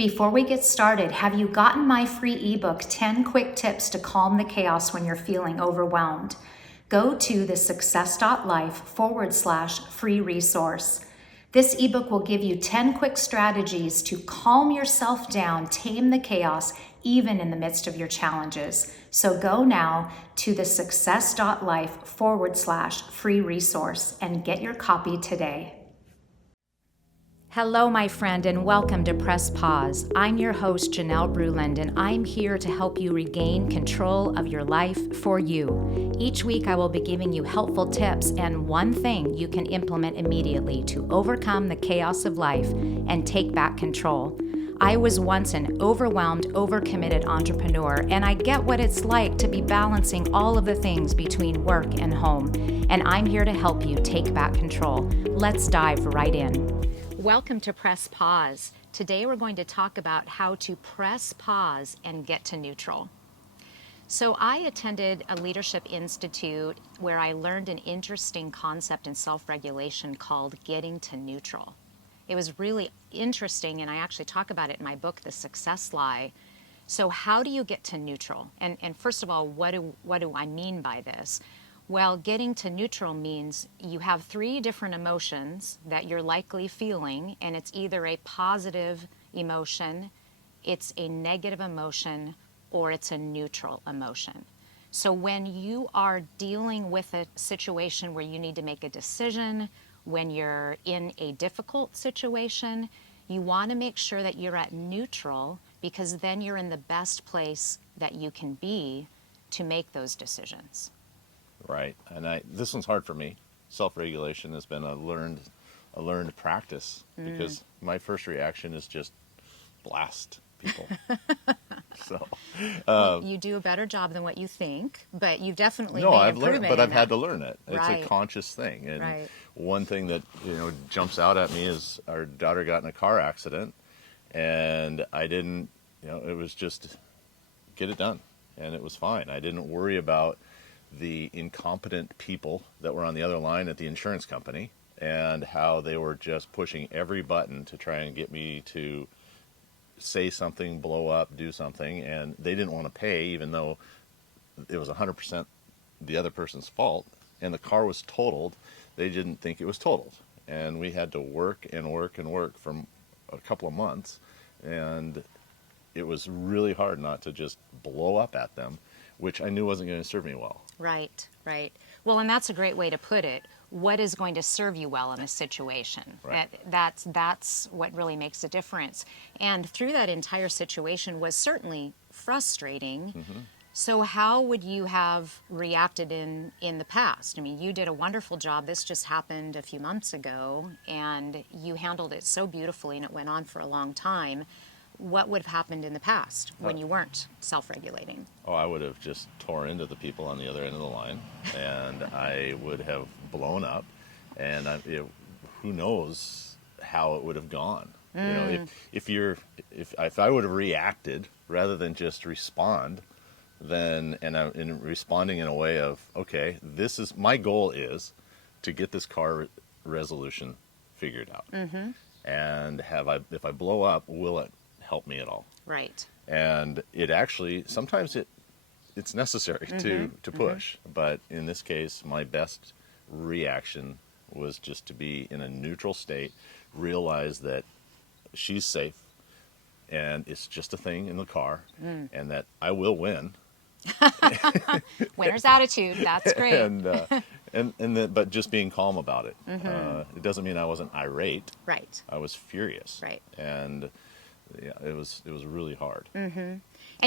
Before we get started, have you gotten my free ebook, 10 Quick Tips to Calm the Chaos When You're Feeling Overwhelmed? Go to thesuccess.life/free resource. This ebook will give you 10 quick strategies to calm yourself down, tame the chaos, even in the midst of your challenges. So go now to thesuccess.life/free resource and get your copy today. Hello, my friend, and welcome to Press Pause. I'm your host, Janelle Bruland, and I'm here to help you regain control of your life for you. Each week, I will be giving you helpful tips and one thing you can implement immediately to overcome the chaos of life and take back control. I was once an overwhelmed, overcommitted entrepreneur, and I get what it's like to be balancing all of the things between work and home. And I'm here to help you take back control. Let's dive right in. Welcome to Press Pause. Today we're going to talk about how to press pause and get to neutral. So I attended a leadership institute where I learned an interesting concept in self-regulation called getting to neutral. It was really interesting, and I actually talk about it in my book, The Success Lie. So how do you get to neutral? And first of all, what do I mean by this? Well, getting to neutral means you have three different emotions that you're likely feeling, and it's either a positive emotion, it's a negative emotion, or it's a neutral emotion. So when you are dealing with a situation where you need to make a decision, when you're in a difficult situation, you want to make sure that you're at neutral, because then you're in the best place that you can be to make those decisions. Right, and this one's hard for me. Self-regulation has been a learned practice because my first reaction is just blast people. So Well, you do a better job than what you think, but you've definitely no, made I've learned, improvement but I've in had that. to learn it. It's Right. a conscious thing, and Right. one thing that jumps out at me is our daughter got in a car accident, and I didn't. It was just get it done, and it was fine. I didn't worry about the incompetent people that were on the other line at the insurance company and how they were just pushing every button to try and get me to say something, blow up, do something, and they didn't want to pay even though it was 100% the other person's fault and the car was totaled. They didn't think it was totaled, and we had to work and work and work for a couple of months, and it was really hard not to just blow up at them, which I knew wasn't going to serve me well. Right, right. Well, and that's a great way to put it. What is going to serve you well in a situation? Right. That's what really makes a difference. And through that entire situation was certainly frustrating. Mm-hmm. So how would you have reacted in the past? I mean, you did a wonderful job. This just happened a few months ago, and you handled it so beautifully, and it went on for a long time. What would have happened in the past when you weren't self-regulating? Oh, I would have just tore into the people on the other end of the line, and I would have blown up, and who knows how it would have gone. If I would have reacted rather than just respond, then in responding in a way of, okay, this is my goal is to get this car resolution figured out, and if I blow up, will it help me at all? Right. And it actually sometimes it's necessary to push, but in this case my best reaction was just to be in a neutral state, realize that she's safe and it's just a thing in the car, and that I will win. Winner's attitude, that's great. But just being calm about it. It doesn't mean I wasn't irate. Right. I was furious. Right. And yeah, it was really hard. And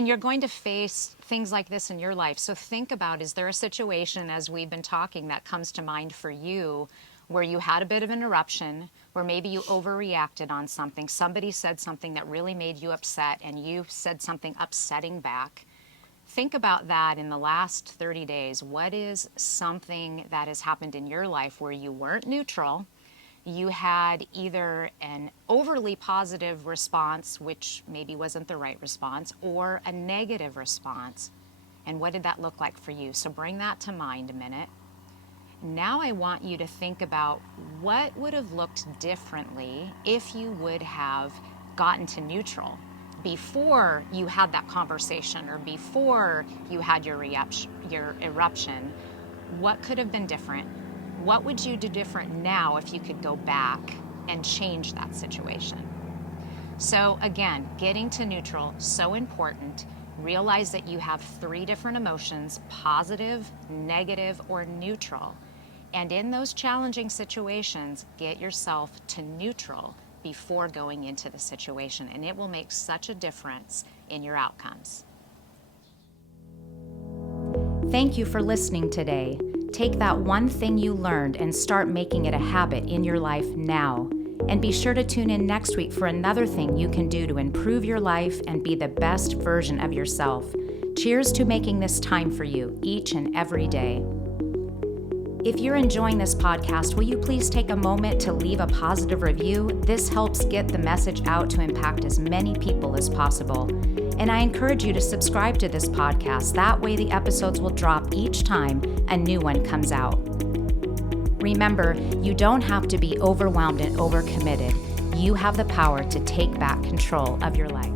you're going to face things like this in your life. So think about, is there a situation, as we've been talking, that comes to mind for you where you had a bit of an eruption, where maybe you overreacted on something, somebody said something that really made you upset, and you said something upsetting back. Think about that in the last 30 days. What is something that has happened in your life where you weren't neutral? You had either an overly positive response, which maybe wasn't the right response, or a negative response. And what did that look like for you? So bring that to mind a minute. Now I want you to think about what would have looked differently if you would have gotten to neutral before you had that conversation or before you had your eruption, what could have been different? What would you do different now if you could go back and change that situation? So again, getting to neutral, so important. Realize that you have 3 different emotions: positive, negative, or neutral. And in those challenging situations, get yourself to neutral before going into the situation, and it will make such a difference in your outcomes. Thank you for listening today. Take that one thing you learned and start making it a habit in your life now. And be sure to tune in next week for another thing you can do to improve your life and be the best version of yourself. Cheers to making this time for you each and every day. If you're enjoying this podcast, will you please take a moment to leave a positive review? This helps get the message out to impact as many people as possible. And I encourage you to subscribe to this podcast. That way the episodes will drop each time a new one comes out. Remember, you don't have to be overwhelmed and overcommitted. You have the power to take back control of your life.